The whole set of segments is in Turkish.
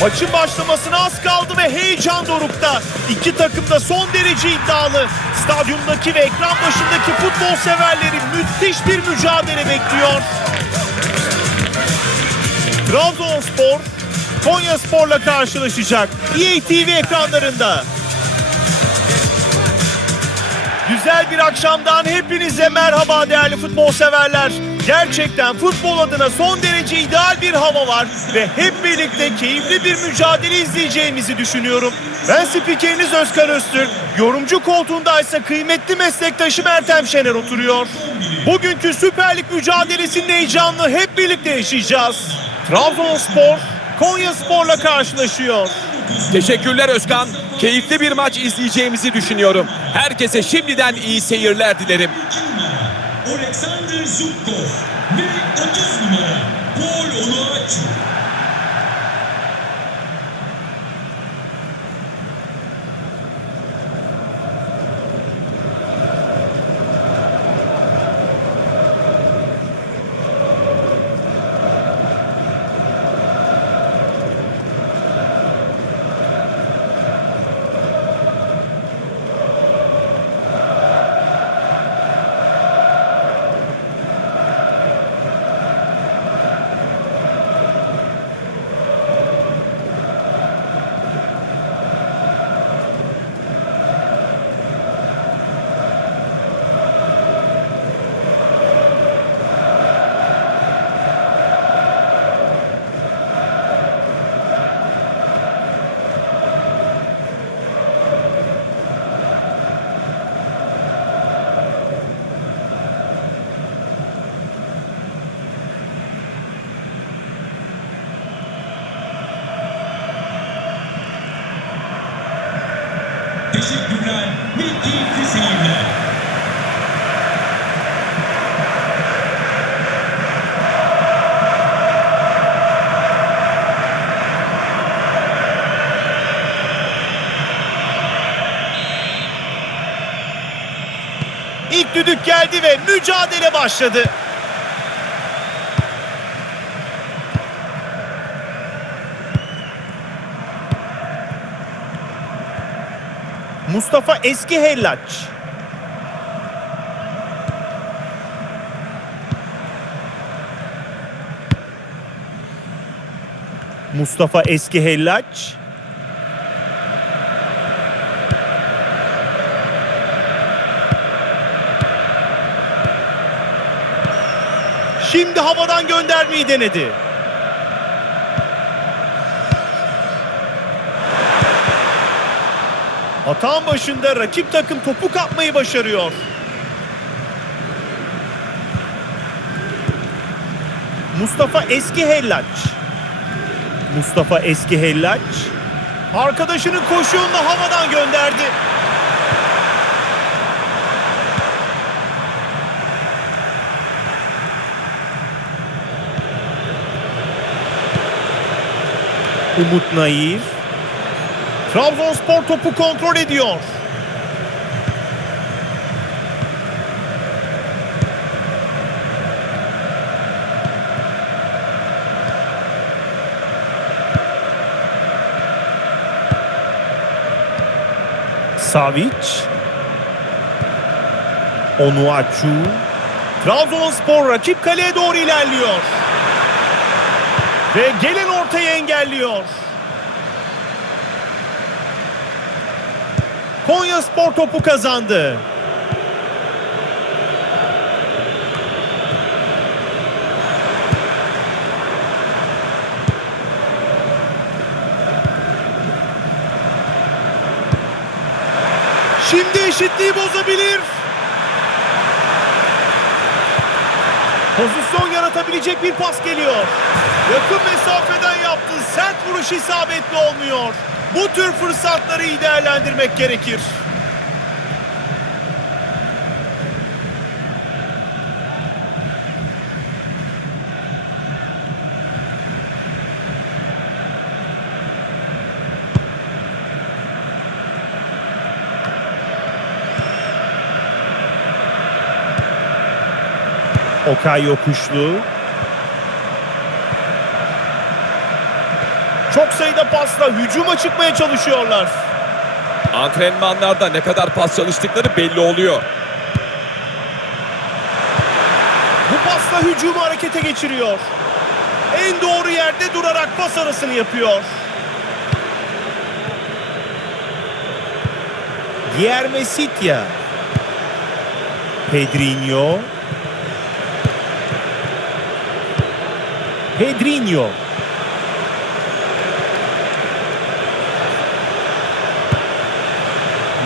Maçın başlamasına az kaldı ve heyecan dorukta. İki takım da son derece iddialı. Stadyumdaki ve ekran başındaki futbol severleri müthiş bir mücadele bekliyor. Trabzonspor Konya Spor'la karşılaşacak. EA TV ekranlarında. Güzel bir akşamdan hepinize merhaba değerli futbol severler. Gerçekten futbol adına son derece ideal bir hava var ve hep birlikte keyifli bir mücadele izleyeceğimizi düşünüyorum. Ben spikeriniz Özkan Öztürk, yorumcu koltuğundaysa kıymetli meslektaşım Ertem Şener oturuyor. Bugünkü Süper Lig mücadelesinin heyecanını hep birlikte yaşayacağız. Trabzonspor Konya Spor'la karşılaşıyor. Teşekkürler Özkan. Keyifli bir maç izleyeceğimizi düşünüyorum. Herkese şimdiden iyi seyirler dilerim. Alexander Zubkov ve 30 numara Paul Onuachu. Geldi ve mücadele başladı. Mustafa Eski Hellaç. Mustafa Eski Hellaç. Şimdi havadan göndermeyi denedi. Atağın başında rakip takım topu kapmayı başarıyor. Mustafa Eski Hellaç. Mustafa Eski Hellaç. Arkadaşının koşuğunu havadan gönderdi. Umut Nair. Trabzonspor topu kontrol ediyor. Savic. Onuachu. Trabzonspor rakip kaleye doğru ilerliyor. Ve gelen ortayı engelliyor. Konya Spor topu kazandı. Şimdi eşitliği bozabilir. Pozisyon yaratabilecek bir pas geliyor. Yakın mesafeden vuruş isabetli olmuyor. Bu tür fırsatları iyi değerlendirmek gerekir. Okay Yokuşlu. Çok sayıda pasla hücuma çıkmaya çalışıyorlar. Antrenmanlarda ne kadar pas çalıştıkları belli oluyor. Bu pasla hücumu harekete geçiriyor. En doğru yerde durarak pas arasını yapıyor. Guillermo Sitya. Pedrinho. Pedrinho.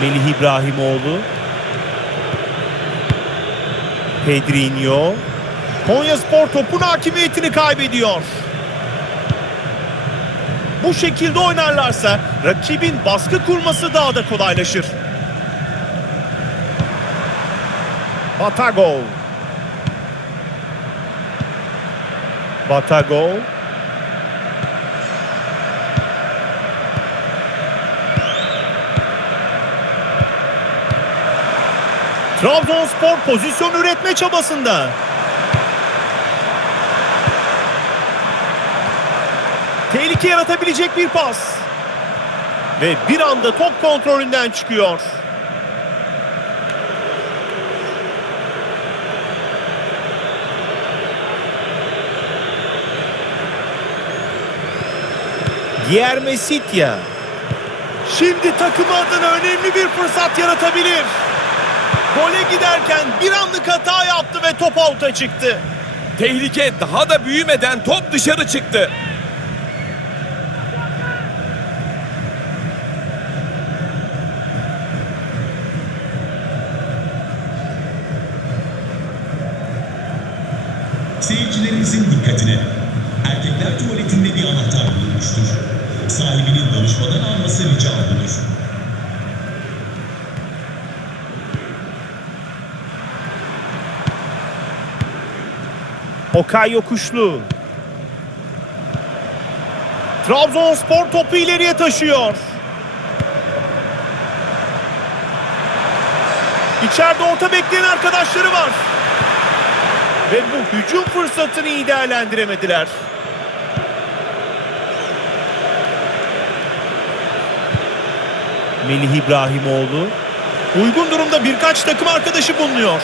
Melih İbrahimoğlu. Pedrinho. Konya Spor topun hakimiyetini kaybediyor. Bu şekilde oynarlarsa rakibin baskı kurması daha da kolaylaşır. Batagol. Batagol. Trabzonspor pozisyon üretme çabasında. Tehlike yaratabilecek bir pas. Ve bir anda top kontrolünden çıkıyor. Guillermo Sitya. Şimdi takımı adına önemli bir fırsat yaratabilir. Gole giderken bir anlık hata yaptı ve top out'a çıktı. Tehlike daha da büyümeden top dışarı çıktı. Okay Yokuşlu. Trabzonspor topu ileriye taşıyor. İçeride orta bekleyen arkadaşları var. Ve bu hücum fırsatını iyi değerlendiremediler. Melih İbrahimoğlu. Uygun durumda birkaç takım arkadaşı bulunuyor.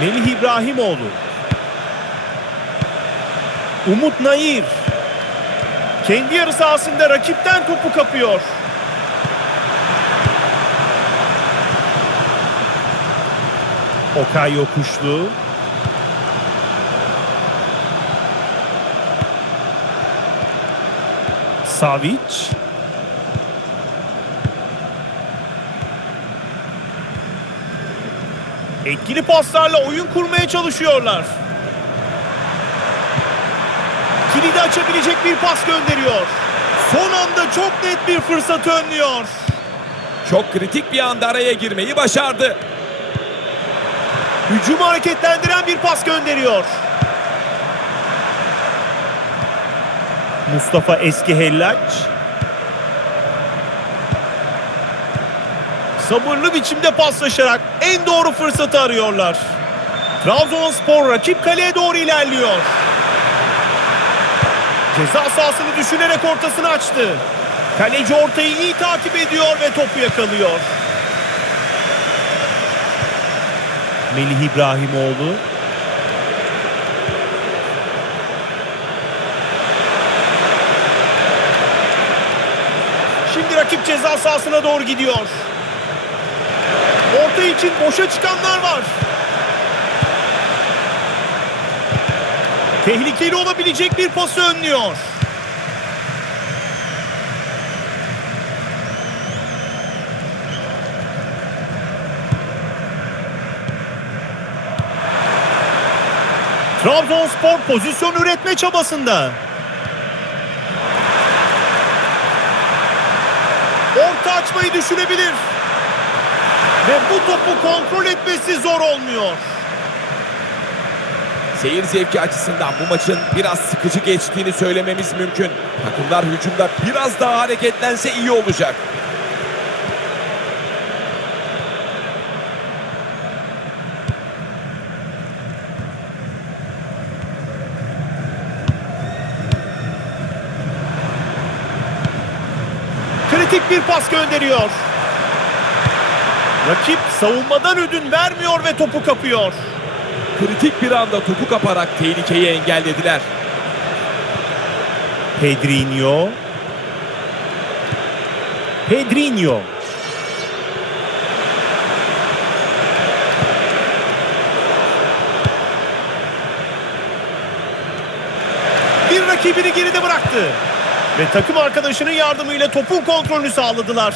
Melih İbrahimoğlu. Umut Nayir. Kendi yarı sahasında rakipten topu kapıyor. Okay Yokuşlu. Savic. Etkili paslarla oyun kurmaya çalışıyorlar. Kilidi açabilecek bir pas gönderiyor. Son anda çok net bir fırsat önlüyor. Çok kritik bir anda araya girmeyi başardı. Hücumu hareketlendiren bir pas gönderiyor. Mustafa Eski Hellaç. Sabırlı biçimde paslaşarak en doğru fırsatı arıyorlar. Trabzonspor rakip kaleye doğru ilerliyor. Ceza sahasını düşünerek ortasını açtı. Kaleci ortayı iyi takip ediyor ve topu yakalıyor. Melih İbrahimoğlu. Şimdi rakip ceza sahasına doğru gidiyor. Orta için boşa çıkanlar var. Tehlikeli olabilecek bir pası önlüyor. Trabzonspor pozisyon üretme çabasında. Orta açmayı düşünebilir. Ve bu topu kontrol etmesi zor olmuyor. Seyir zevki açısından bu maçın biraz sıkıcı geçtiğini söylememiz mümkün. Takımlar hücumda biraz daha hareketlense iyi olacak. Kritik bir pas gönderiyor. Rakip savunmadan ödün vermiyor ve topu kapıyor. Kritik bir anda topu kaparak tehlikeyi engellediler. Pedrinho. Pedrinho. Bir rakibini geride bıraktı. Ve takım arkadaşının yardımıyla topun kontrolünü sağladılar.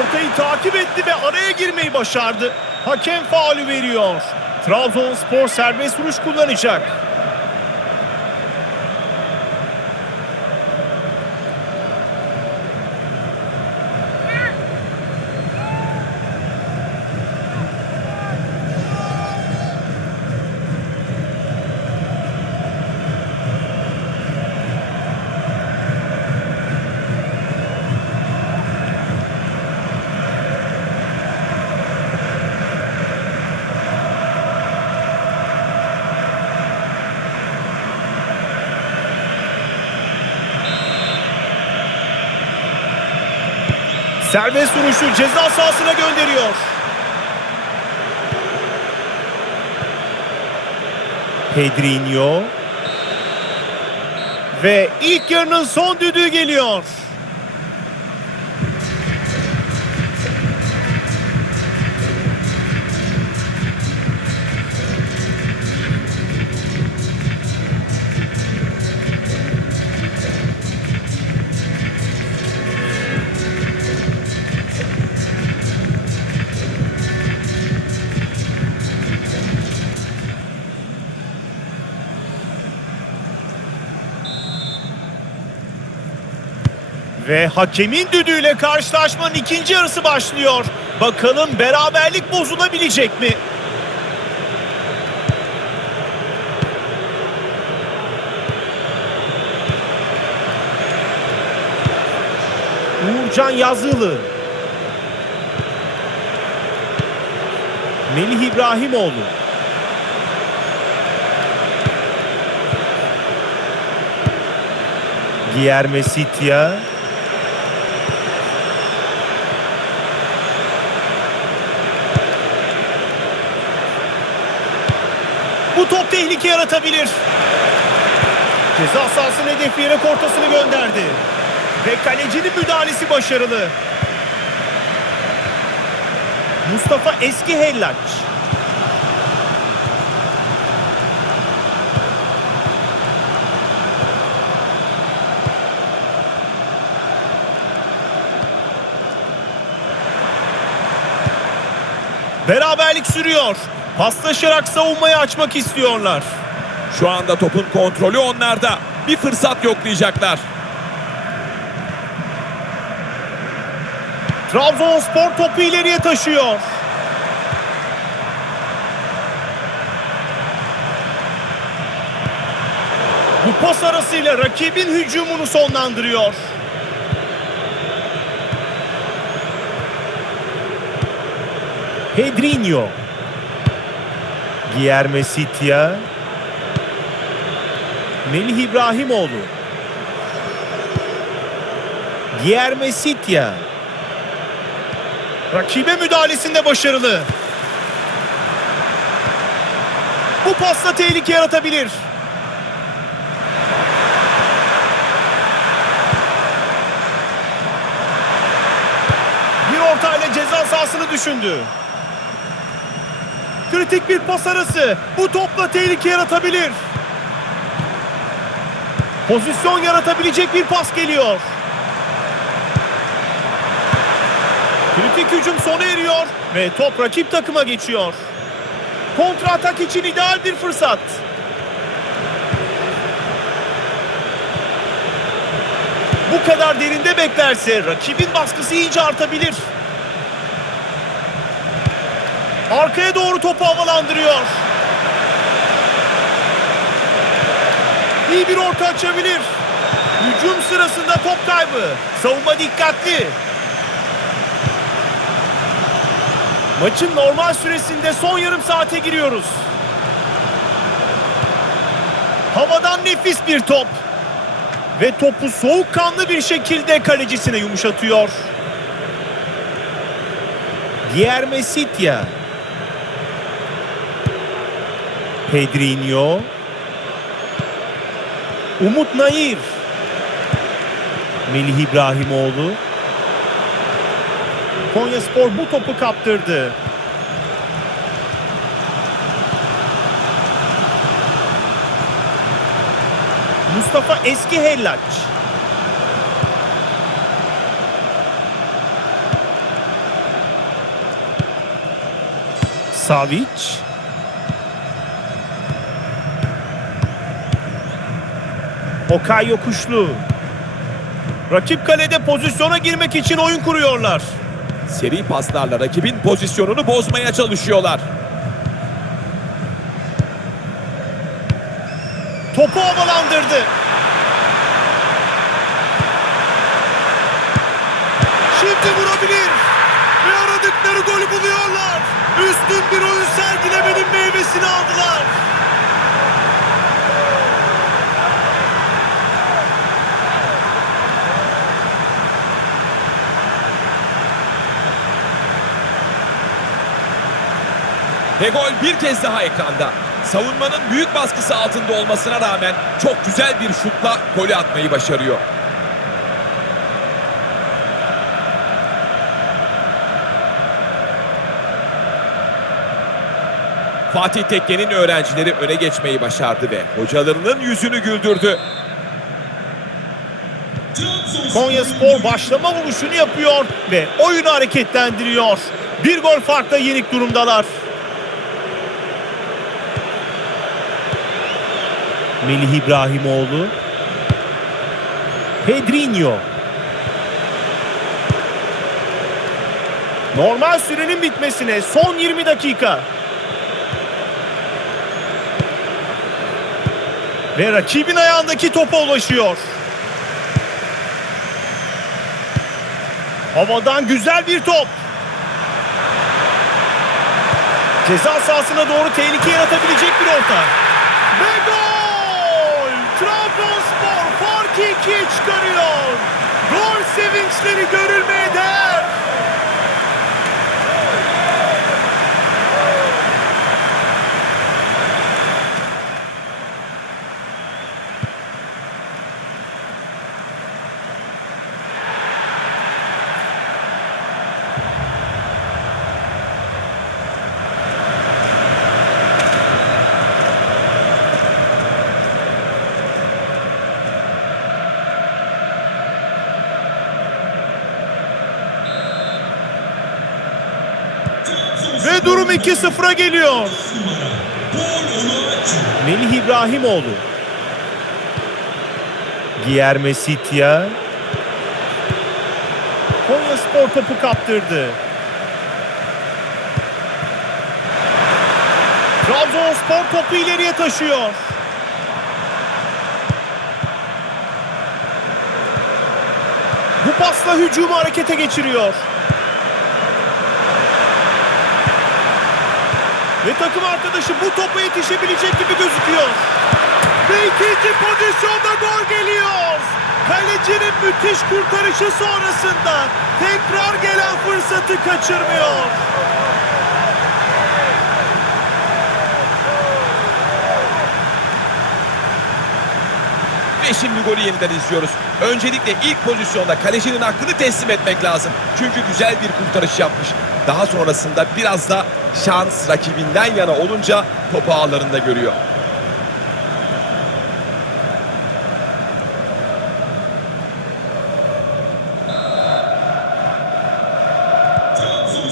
Ortayı takip etti ve araya girmeyi başardı. Hakem faulü veriyor. Trabzonspor serbest vuruş kullanacak. Serbest vuruşu ceza sahasına gönderiyor. Pedrinho. Ve ilk yarının son düdüğü geliyor. Ve hakemin düdüğüyle karşılaşmanın ikinci yarısı başlıyor. Bakalım beraberlik bozulabilecek mi? Uğurcan Yazılı. Melih İbrahimoğlu. Guilherme Sitya. Bu top tehlike yaratabilir. Ceza sahasını hedefleyerek ortasını gönderdi. Ve kalecinin müdahalesi başarılı. Mustafa Eski Hellaç. Beraberlik sürüyor. Paslaşarak savunmayı açmak istiyorlar. Şu anda topun kontrolü onlarda. Bir fırsat yoklayacaklar. Trabzonspor topu ileriye taşıyor. Bu pas arasıyla rakibin hücumunu sonlandırıyor. Pedrinho. Guilherme Sitya. Melih İbrahimoğlu. Guilherme Sitya. Rakibe müdahalesinde başarılı. Bu pasla tehlike yaratabilir. Bir ortayla ceza sahasını düşündü. Kritik bir pas arası. Bu topla tehlike yaratabilir. Pozisyon yaratabilecek bir pas geliyor. Kritik hücum sona eriyor ve top rakip takıma geçiyor. Kontra atak için ideal bir fırsat. Bu kadar derinde beklerse rakibin baskısı iyice artabilir. Arkaya doğru topu havalandırıyor. İyi bir orta açabilir. Hücum sırasında top kaybı. Savunma dikkatli. Maçın normal süresinde son yarım saate giriyoruz. Havadan nefis bir top. Ve topu soğukkanlı bir şekilde kalecisine yumuşatıyor. Guilherme Sitya. Pedrinho. Umut Nayir. Melih İbrahimoğlu. Konya Spor bu topu kaptırdı. Mustafa Eski Hellaç. Savic. Okay Yokuşlu. Rakip kalede pozisyona girmek için oyun kuruyorlar. Seri paslarla rakibin pozisyonunu bozmaya çalışıyorlar. Topu havalandırdı. Şimdi vurabilir. Ve aradıkları golü buluyorlar. Üstün bir oyun sergilemenin meyvesini aldılar. Ve gol bir kez daha ekranda. Savunmanın büyük baskısı altında olmasına rağmen çok güzel bir şutla golü atmayı başarıyor. Fatih Tekke'nin öğrencileri öne geçmeyi başardı ve hocalarının yüzünü güldürdü. Konya Spor başlama vuruşunu yapıyor ve oyunu hareketlendiriyor. Bir gol farkla yenik durumdalar. Melih İbrahimoğlu. Pedrinho. Normal sürenin bitmesine son 20 dakika. Ve rakibin ayağındaki topa ulaşıyor. Havadan güzel bir top. Ceza sahasına doğru tehlike yaratabilecek bir orta. Ve gol! Trabzonspor farkı ikiye çıkarıyor. Gol sevinçleri görülmeye değer. Ve durum 2-0'a geliyor. Melih İbrahimoğlu. Guilherme Sitya. Konya Spor topu kaptırdı. Trabzonspor topu ileriye taşıyor. Bu pasla hücumu harekete geçiriyor. Ve takım arkadaşı bu topa yetişebilecek gibi gözüküyor. Ve ikinci pozisyonda gol geliyor. Kalecinin müthiş kurtarışı sonrasında tekrar gelen fırsatı kaçırmıyor. Ve şimdi golü yeniden izliyoruz. Öncelikle ilk pozisyonda kalecinin hakkını teslim etmek lazım. Çünkü güzel bir kurtarış yapmış. Daha sonrasında biraz da şans rakibinden yana olunca topu ağlarında görüyor.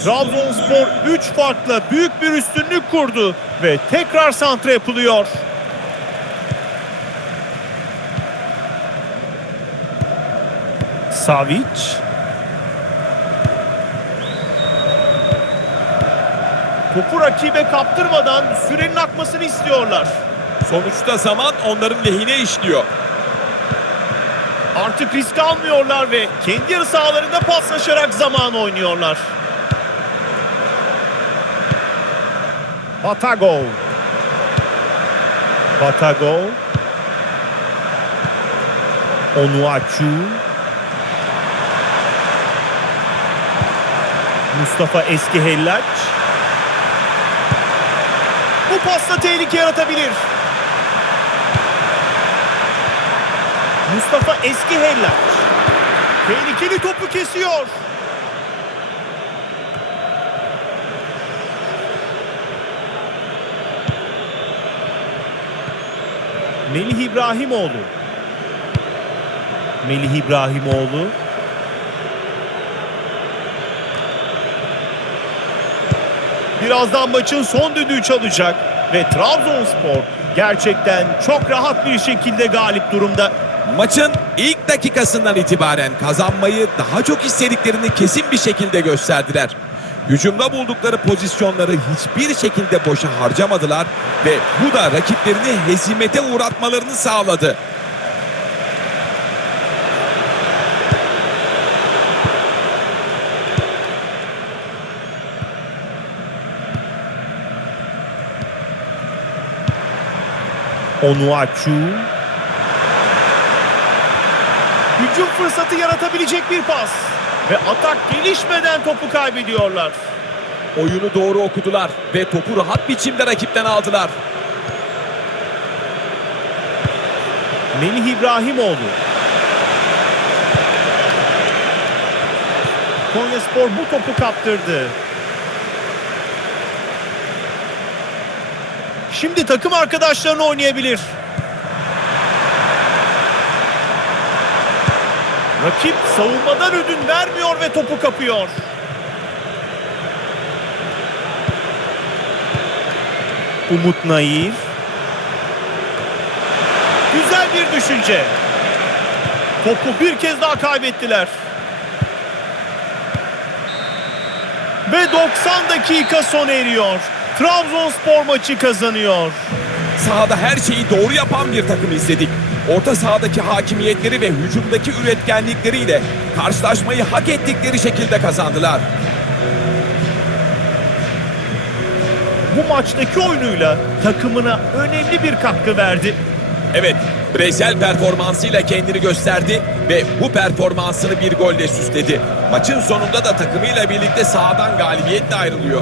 Trabzonspor 3 farkla büyük bir üstünlük kurdu ve tekrar santra yapılıyor. Savic. Topu rakibe kaptırmadan sürenin akmasını istiyorlar. Sonuçta zaman onların lehine işliyor. Artık risk almıyorlar ve kendi yarı sahalarında paslaşarak zaman oynuyorlar. Batago. Batago. Onuachu. Mustafa Eski Hellaç. Bu pasta tehlike yaratabilir. Mustafa Eski Hellaç. Tehlikeli topu kesiyor. Melih İbrahimoğlu. Melih İbrahimoğlu. Birazdan maçın son düdüğü çalacak ve Trabzonspor gerçekten çok rahat bir şekilde galip durumda. Maçın ilk dakikasından itibaren kazanmayı daha çok istediklerini kesin bir şekilde gösterdiler. Hücumda buldukları pozisyonları hiçbir şekilde boşa harcamadılar ve bu da rakiplerini hezimete uğratmalarını sağladı. Onuachu. Hücum fırsatı yaratabilecek bir pas. Ve atak gelişmeden topu kaybediyorlar. Oyunu doğru okudular ve topu rahat biçimde rakipten aldılar. Melih İbrahimoğlu. Konyaspor bu topu kaptırdı. Şimdi takım arkadaşlarını oynayabilir. Rakip savunmadan ödün vermiyor ve topu kapıyor. Umut Nayir. Güzel bir düşünce. Topu bir kez daha kaybettiler. Ve 90 dakika sona eriyor. Trabzonspor maçı kazanıyor. Sahada her şeyi doğru yapan bir takım izledik. Orta sahadaki hakimiyetleri ve hücumdaki üretkenlikleriyle karşılaşmayı hak ettikleri şekilde kazandılar. Bu maçtaki oyunuyla takımına önemli bir katkı verdi. Evet, bireysel performansıyla kendini gösterdi ve bu performansını bir golle süsledi. Maçın sonunda da takımıyla birlikte sahadan galibiyetle ayrılıyor.